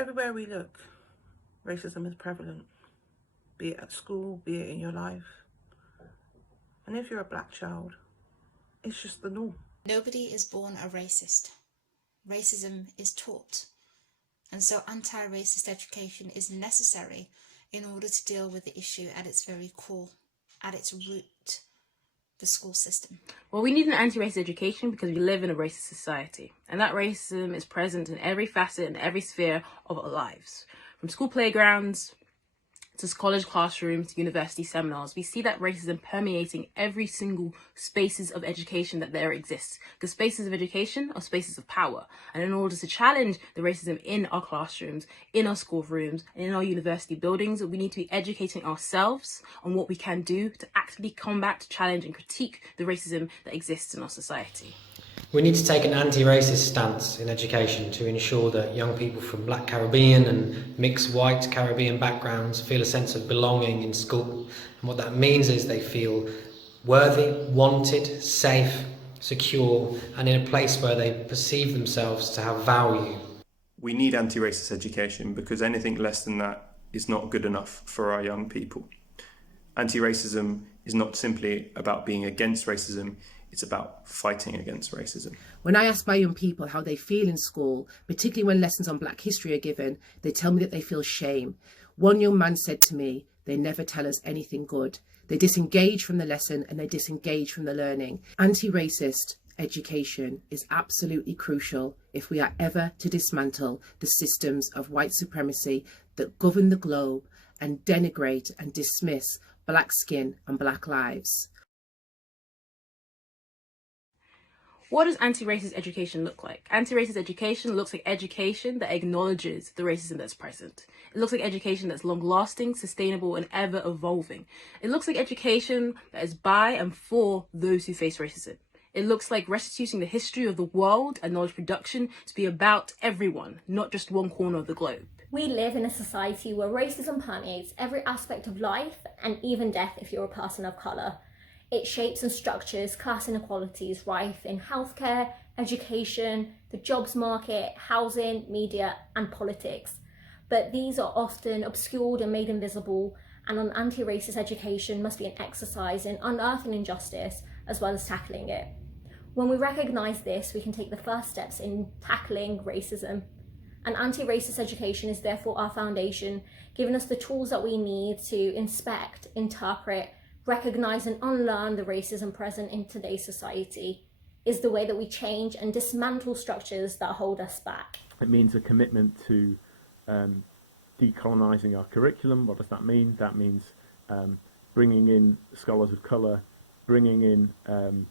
Everywhere we look, racism is prevalent, be it at school, be it in your life. And if you're a black child, it's just the norm. Nobody is born a racist. Racism is taught. And so anti-racist education is necessary in order to deal with the issue at its very core, at its root, the school system. Well, we need an anti-racist education because we live in a racist society. And that racism is present in every facet and every sphere of our lives. From school playgrounds to college classrooms to university seminars, we see that racism permeating every single spaces of education that there exists. Because spaces of education are spaces of power. And in order to challenge the racism in our classrooms, in our schoolrooms, and in our university buildings, we need to be educating ourselves on what we can do to actively combat, challenge, and critique the racism that exists in our society. We need to take an anti-racist stance in education to ensure that young people from Black Caribbean and mixed white Caribbean backgrounds feel a sense of belonging in school. And what that means is they feel worthy, wanted, safe, secure, and in a place where they perceive themselves to have value. We need anti-racist education because anything less than that is not good enough for our young people. Anti-racism is not simply about being against racism, it's about fighting against racism. When I ask my young people how they feel in school, particularly when lessons on Black history are given, they tell me that they feel shame. One young man said to me, "They never tell us anything good. They disengage from the lesson and they disengage from the learning." Anti-racist education is absolutely crucial if we are ever to dismantle the systems of white supremacy that govern the globe and denigrate and dismiss Black skin and Black lives. What does anti-racist education look like? Anti-racist education looks like education that acknowledges the racism that's present. It looks like education that's long-lasting, sustainable, and ever-evolving. It looks like education that is by and for those who face racism. It looks like restituting the history of the world and knowledge production to be about everyone, not just one corner of the globe. We live in a society where racism permeates every aspect of life and even death if you're a person of colour. It shapes and structures class inequalities rife in healthcare, education, the jobs market, housing, media and politics. But these are often obscured and made invisible, and an anti-racist education must be an exercise in unearthing injustice as well as tackling it. When we recognise this, we can take the first steps in tackling racism. An anti-racist education is therefore our foundation, giving us the tools that we need to inspect, interpret, recognise and unlearn the racism present in today's society. Is the way that we change and dismantle structures that hold us back. It means a commitment to decolonising our curriculum. What does that mean? That means bringing in scholars of colour, bringing in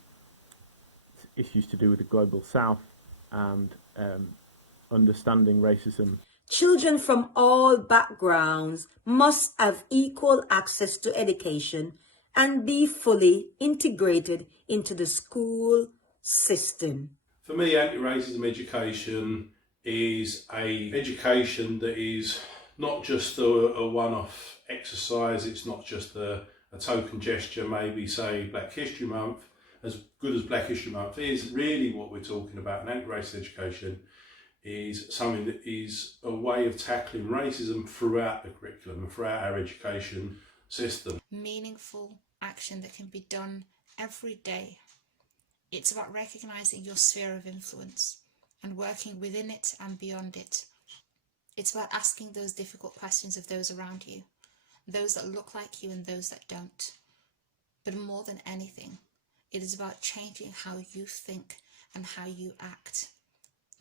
issues to do with the Global South, and understanding racism. Children from all backgrounds must have equal access to education and be fully integrated into the school system. For me, anti-racism education is an education that is not just a one-off exercise. It's not just a token gesture, maybe say Black History Month. As good as Black History Month is, really what we're talking about in anti-racist education is something that is a way of tackling racism throughout the curriculum and throughout our education system. Meaningful action that can be done every day. It's about recognising your sphere of influence and working within it and beyond it. It's about asking those difficult questions of those around you, those that look like you and those that don't. But more than anything, it is about changing how you think and how you act.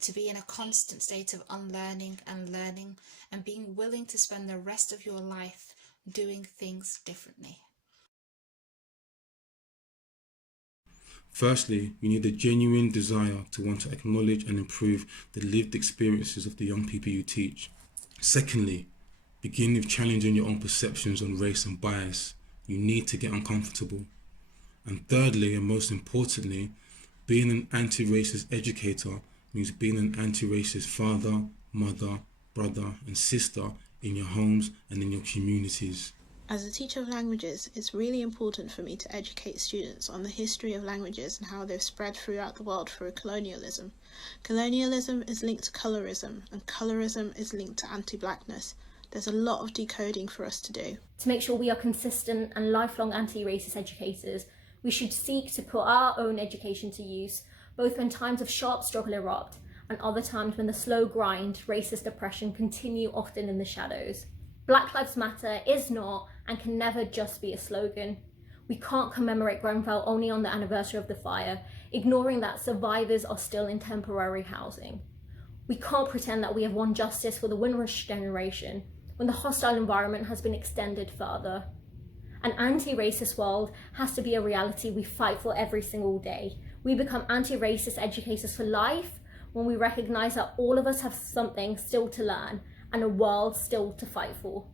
To be in a constant state of unlearning and learning and being willing to spend the rest of your life doing things differently. Firstly, we need a genuine desire to want to acknowledge and improve the lived experiences of the young people you teach. Secondly, begin with challenging your own perceptions on race and bias. You need to get uncomfortable. And thirdly, and most importantly, being an anti-racist educator means being an anti-racist father, mother, brother and sister in your homes and in your communities. As a teacher of languages, it's really important for me to educate students on the history of languages and how they've spread throughout the world through colonialism. Colonialism is linked to colorism, and colorism is linked to anti-blackness. There's a lot of decoding for us to do. To make sure we are consistent and lifelong anti-racist educators, we should seek to put our own education to use, both when times of sharp struggle erupt and other times when the slow grind, racist oppression continue often in the shadows. Black Lives Matter is not and can never just be a slogan. We can't commemorate Grenfell only on the anniversary of the fire, ignoring that survivors are still in temporary housing. We can't pretend that we have won justice for the Windrush generation when the hostile environment has been extended further. An anti-racist world has to be a reality we fight for every single day. We become anti-racist educators for life when we recognise that all of us have something still to learn and a world still to fight for.